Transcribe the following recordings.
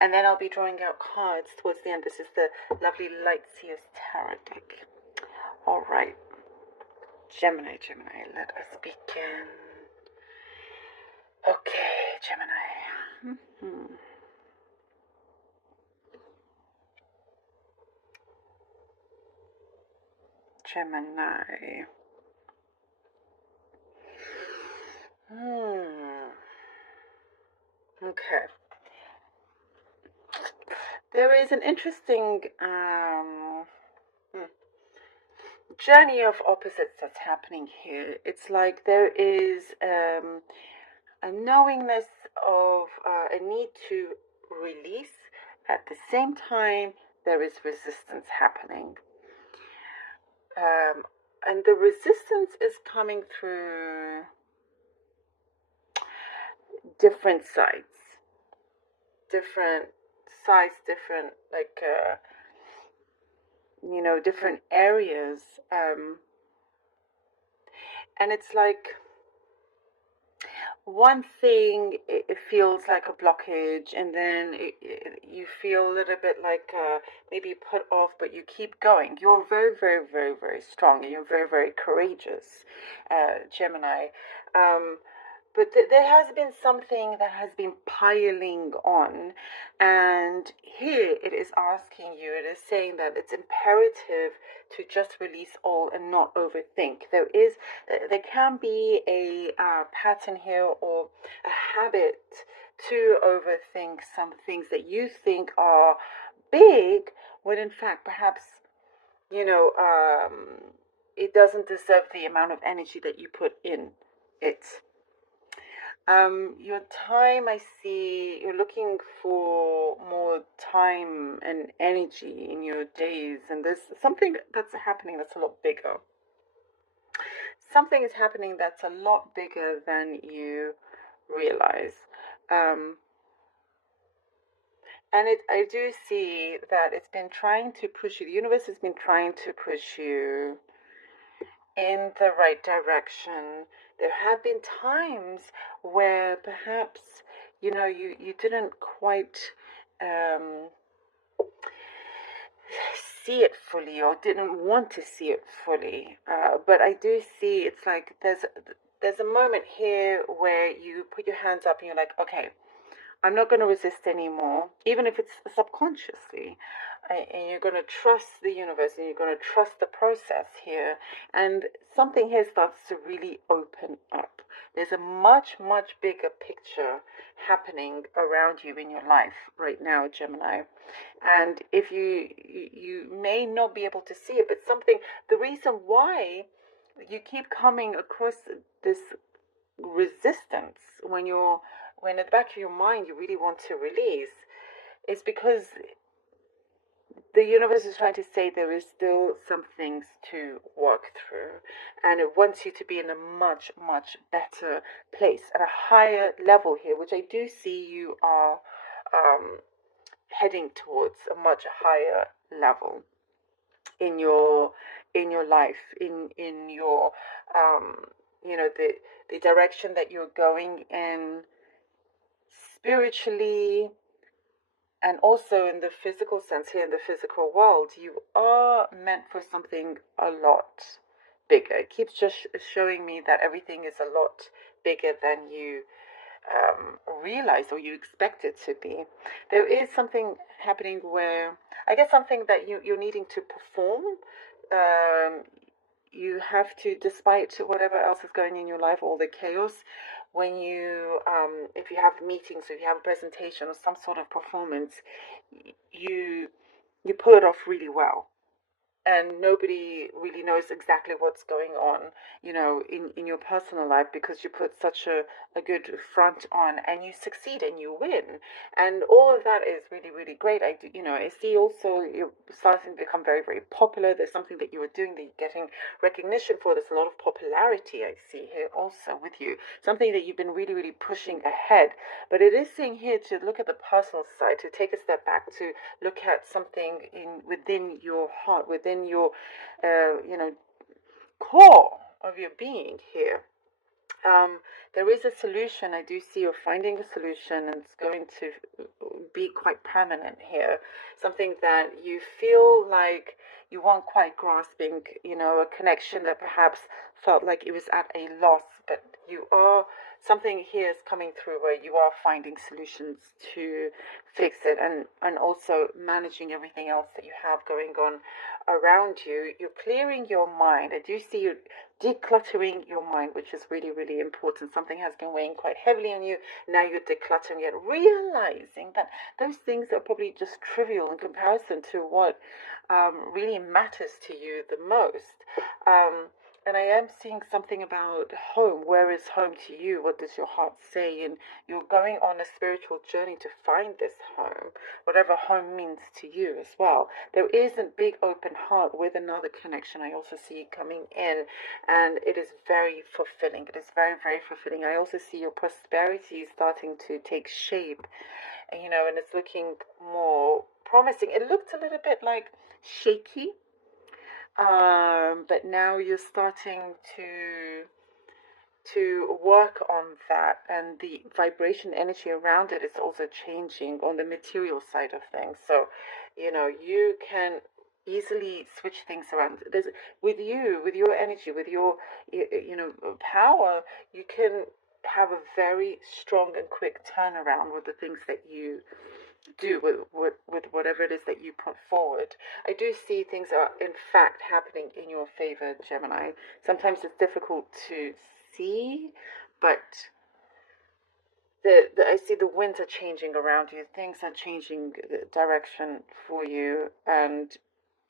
And then I'll be drawing out cards towards the end. This is the lovely Light Seers Tarot deck. All right. Gemini, let us begin. Okay, Gemini. Gemini. Okay. There is an interesting journey of opposites that's happening here. It's like there is a knowingness of a need to release. At the same time, there is resistance happening. And the resistance is coming through different sides, different like different areas, and it's like one thing, it feels like a blockage, and then you feel a little bit like maybe put off, but you keep going. You're very, very, very, very strong, and you're very, very courageous, Gemini. But there has been something that has been piling on, and here it is asking you, it is saying that it's imperative to just release all and not overthink. There can be a pattern here, or a habit to overthink some things that you think are big, when in fact perhaps it doesn't deserve the amount of energy that you put in it. Your time, I see you're looking for more time and energy in your days, and there's something that's happening that's a lot bigger. Something is happening that's a lot bigger than you realize. And I do see that it's been trying to push you, the universe has been trying to push you in the right direction. There have been times where perhaps, you didn't quite see it fully, or didn't want to see it fully. But I do see it's like there's a moment here where you put your hands up and you're like, okay, I'm not going to resist anymore, even if it's subconsciously. And you're going to trust the universe, and you're going to trust the process here. And something here starts to really open up. There's a much, much bigger picture happening around you in your life right now, Gemini. And if you may not be able to see it, but the reason why you keep coming across this resistance when at the back of your mind you really want to release, is because the universe is trying to say there is still some things to work through, and it wants you to be in a much, much better place at a higher level here, which I do see you are heading towards a much higher level in your life, in your the direction that you're going in spiritually, and also in the physical sense here, in the physical world. You are meant for something a lot bigger. It keeps just showing me that everything is a lot bigger than you realize or you expect it to be. There is something happening where, I guess, something that you're needing to perform. You have to, despite whatever else is going in your life, all the chaos, when you if you have meetings, or if you have a presentation or some sort of performance, you pull it off really well, and nobody really knows exactly what's going on, in your personal life, because you put such a good front on, and you succeed and you win. And all of that is really, really great. I see also you're starting to become very, very popular. There's something that you are doing that you're getting recognition for. There's a lot of popularity I see here also with you. Something that you've been really, really pushing ahead. But it is saying here to look at the personal side, to take a step back, to look at something within your heart, within your core of your being here. There is a solution. I do see you're finding a solution, and it's going to be quite permanent here, something that you feel like you weren't quite grasping, a connection that perhaps felt like it was at a loss, but something here is coming through where you are finding solutions to fix it, and also managing everything else that you have going on around you. You're clearing your mind. I do see you decluttering your mind, which is really, really important. Something has been weighing quite heavily on you. Now you're decluttering it, realizing that those things are probably just trivial in comparison to what really matters to you the most. And I am seeing something about home. Where is home to you? What does your heart say? And you're going on a spiritual journey to find this home, whatever home means to you as well. There is a big open heart with another connection I also see coming in, and it is very fulfilling. It is very, very fulfilling. I also see your prosperity starting to take shape, and it's looking more promising. It looked a little bit like shaky, but now you're starting to work on that, and the vibration energy around it is also changing on the material side of things. So you can easily switch things around. With your energy, with your power, you can have a very strong and quick turnaround with the things that you do, with whatever it is that you put forward. I do see things are in fact happening in your favor, Gemini. Sometimes it's difficult to see, but I see the winds are changing around you. Things are changing direction for you, and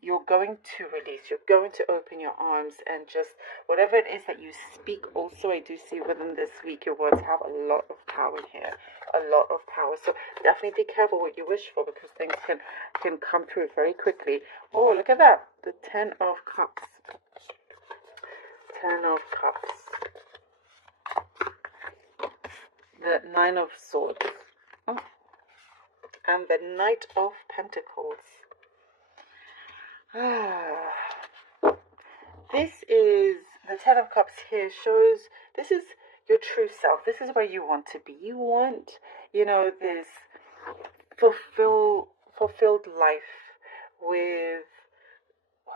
you're going to release. You're going to open your arms, and just whatever it is that you speak. Also, I do see within this week your words have a lot of power here, a lot of power. So definitely be careful what you wish for, because things can come through very quickly. Oh, look at that! The 10 of Cups. 10 of Cups. The 9 of Swords. Oh. And the Knight of Pentacles. This is the 10 of Cups here shows this is your true self. This is where you want to be. You want, this fulfilled life with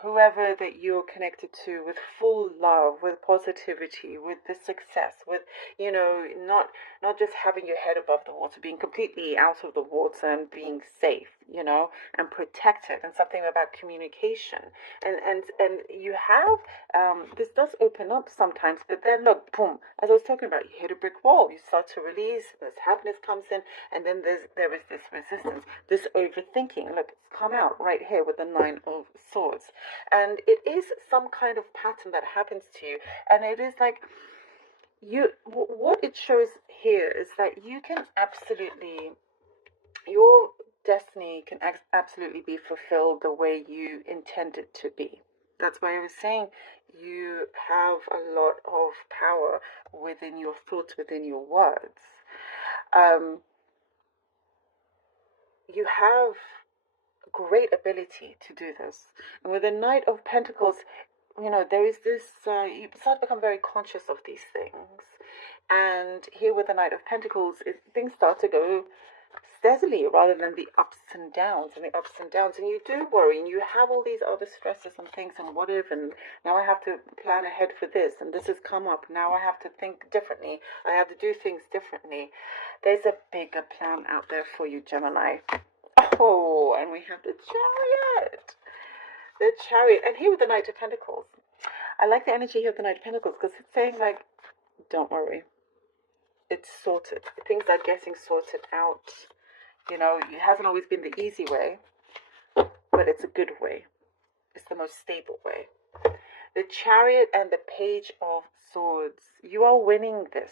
whoever that you're connected to, with full love, with positivity, with the success, with not just having your head above the water, being completely out of the water and being safe, and protected, and something about communication, and you have this does open up sometimes, but then look, boom, as I was talking about, you hit a brick wall, you start to release, this happiness comes in, and then there is this resistance, this overthinking. Look, it's come out right here with the 9 of Swords. And it is some kind of pattern that happens to you, and it is like what it shows here is that you can absolutely, your destiny can absolutely be fulfilled the way you intend it to be. That's why I was saying you have a lot of power within your thoughts, within your words. You have great ability to do this. And with the Knight of Pentacles, there is this, you start to become very conscious of these things. And here with the Knight of Pentacles, things start to go steadily rather than the ups and downs and the ups and downs. And you do worry, and you have all these other stresses and things, and what if, and now I have to plan ahead for this, and this has come up. Now I have to think differently. I have to do things differently. There's a bigger plan out there for you, Gemini. Oh, and we have the Chariot. The Chariot. And here with the Knight of Pentacles. I like the energy here of the Knight of Pentacles because it's saying, like, don't worry. It's sorted. Things are getting sorted out. It hasn't always been the easy way, but it's a good way. It's the most stable way. The Chariot and the Page of Swords. You are winning this.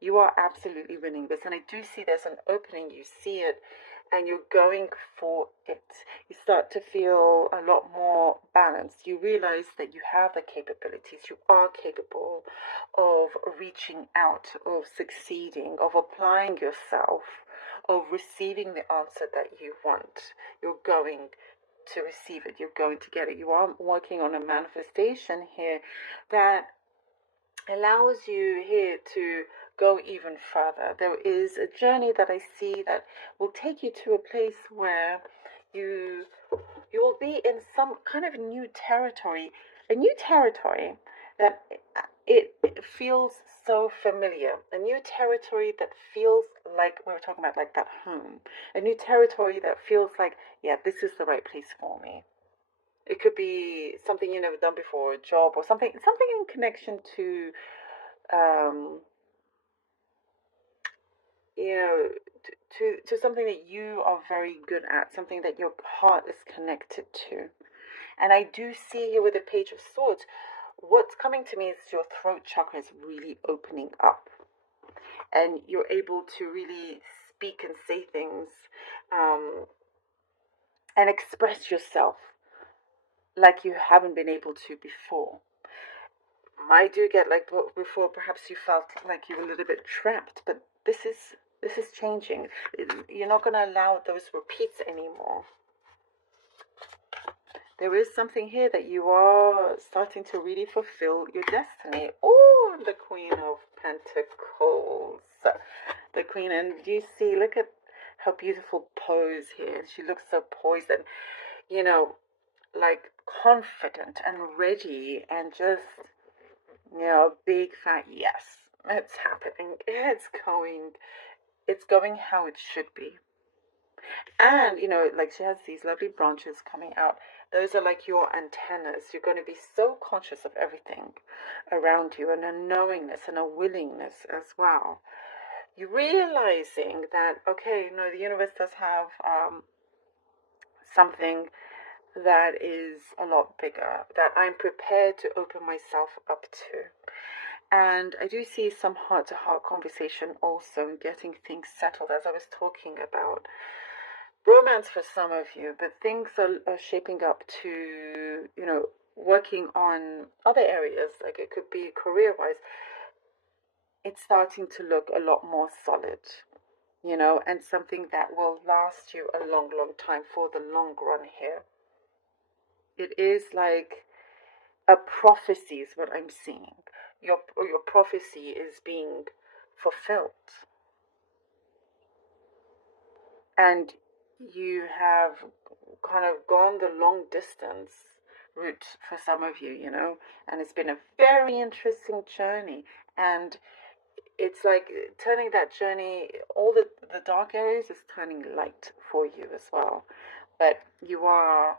You are absolutely winning this. And I do see there's an opening. You see it. And you're going for it. You start to feel a lot more balanced. You realize that you have the capabilities. You are capable of reaching out, of succeeding, of applying yourself, of receiving the answer that you want. You're going to receive it. You're going to get it. You are working on a manifestation here that allows you here to go even further. There is a journey that I see that will take you to a place where you you will be in some kind of new territory, a new territory that it feels so familiar, a new territory that feels like we were talking about, like that home, a new territory that feels like, yeah, this is the right place for me. It could be something you've never done before, a job or something in connection to um, you know, to something that you are very good at, something that your heart is connected to. And I do see here with the Page of Swords, what's coming to me is your throat chakra is really opening up, and you're able to really speak and say things, um, and express yourself like you haven't been able to before. I do get like before, perhaps you felt like you were a little bit trapped, but this is changing. You're not going to allow those repeats anymore. There is something here that you are starting to really fulfill your destiny. Oh, the Queen of Pentacles. The Queen, and you see, look at her beautiful pose here. She looks so poised and, like confident and ready and just, big fat yes. It's happening. It's going how it should be. And, like she has these lovely branches coming out. Those are like your antennas. You're going to be so conscious of everything around you, and a knowingness and a willingness as well. You're realizing that, okay, the universe does have something that is a lot bigger, that I'm prepared to open myself up to. And I do see some heart-to-heart conversation also, and getting things settled, as I was talking about. Romance for some of you, but things are shaping up to, working on other areas, like it could be career-wise. It's starting to look a lot more solid, and something that will last you a long, long time, for the long run here. It is like a prophecy is what I'm seeing. Your prophecy is being fulfilled. And you have kind of gone the long distance route for some of you, and it's been a very interesting journey. And it's like turning that journey, all the dark areas is turning light for you as well. But you are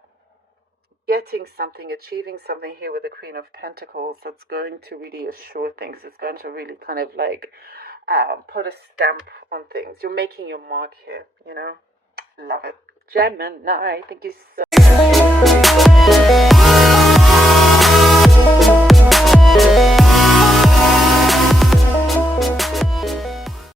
getting something, achieving something here with the Queen of Pentacles that's going to really assure things. It's going to really kind of like put a stamp on things. You're making your mark here, Love it. Gemini, thank you so much.